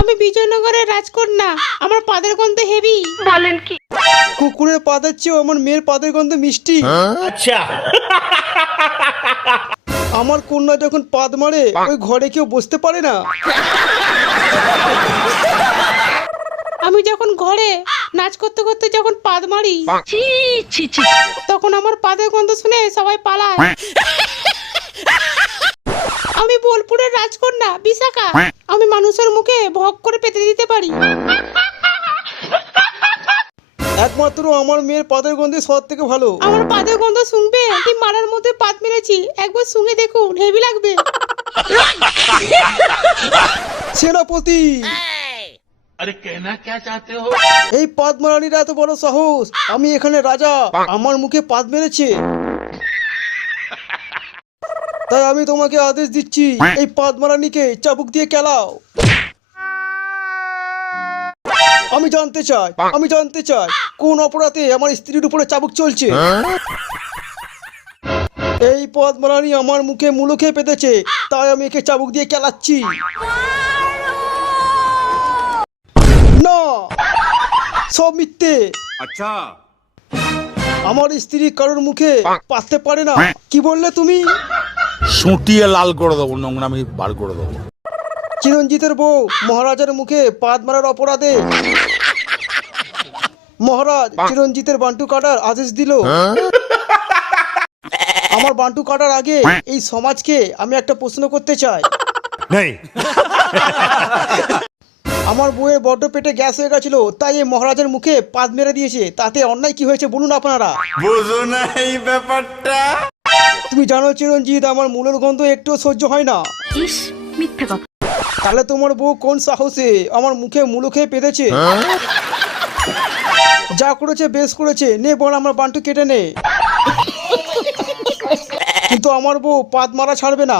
আমি বিজয়নগরের রাজকন্যা, আমার পাদের গন্ধ হেভি। বলেন কি? কুকুরের পাদের চেয়েও আমার মেয়ের পাদের গন্ধ মিষ্টি। अच्छा আমার কন্যা যখন পাদ মারে ওই ঘরে কেউ বসতে পারে না। আমি যখন ঘরে নাচ করতে করতে যখন পাদ মারি, ছি ছি ছি। তখন আমার পাদের গন্ধ শুনে সবাই পালায়। আমি বোলপুরের রাজকন্যা বিশাখা, আমি মানুষের মুখে ভোগ করে পেতে দিতে পারি। একমাত্র আমার মেয়ের পাদের গন্ধে সব থেকে ভালো। আমার পাদের গন্ধ শুনবে? কি মারার মধ্যে পাদ মেরেছি, একবার শুনে দেখুন, হেভি লাগবে। সেনাপতি, अरे कहना क्या चाहते हो? এই পাদ মারানির এত বড় সাহস, আমি এখানে রাজা, আমার মুখে পাদ মেরেছে। তাই আমি তোমাকে আদেশ দিচ্ছি, এই পাদ মারানিকে চাবুক দিয়ে কেলাও। আমি জানতে চাই কোন অপরাধে আমার স্ত্রীর উপরে চাবুক চলছে। এই পদ মারানি আমার মুখে মুলো খেয়ে পেতেছে, তাই আমি একে চাবুক দিয়ে কেলাচ্ছি। না, সব মিথ্যে। अच्छा আমার স্ত্রী কারোর মুখে পাততে পারে না। কি বললে তুমি? সুটিয়ে লাল করে দেবো, নোংরামি বার করে দেবো। চিরঞ্জিতের বউ মহারাজের মুখে পাদ মারার অপরাধে মহারাজ চিরঞ্জিতের বান্টু কাটার আদেশ দিল। আমার বান্টু কাটার আগে এই সমাজকে আমি একটা প্রশ্ন করতে চাই। নেই আমার বউয়ের বড্ড পেটে গ্যাস হয়ে গেছিল, তাই এই মহারাজের মুখে পাদ মেরে দিয়েছে, তাতে অন্যায় কি হয়েছে বলুন আপনারা। বুঝো না এই ব্যাপারটা। তুমি জানো চিরঞ্জিত, আমার মূলের গন্ধ একটু সহ্য হয় না। ইস, মিথ্যে কথা। তাহলে তোমার বউ কোন সাহসে আমার মুখে মুলো খেয়ে পেতেছে? যা করেছে বেশ করেছে, নে বল আমার বান্টু কেটে নে। কিন্তু আমার বউ পাদ মারা ছাড়বে না।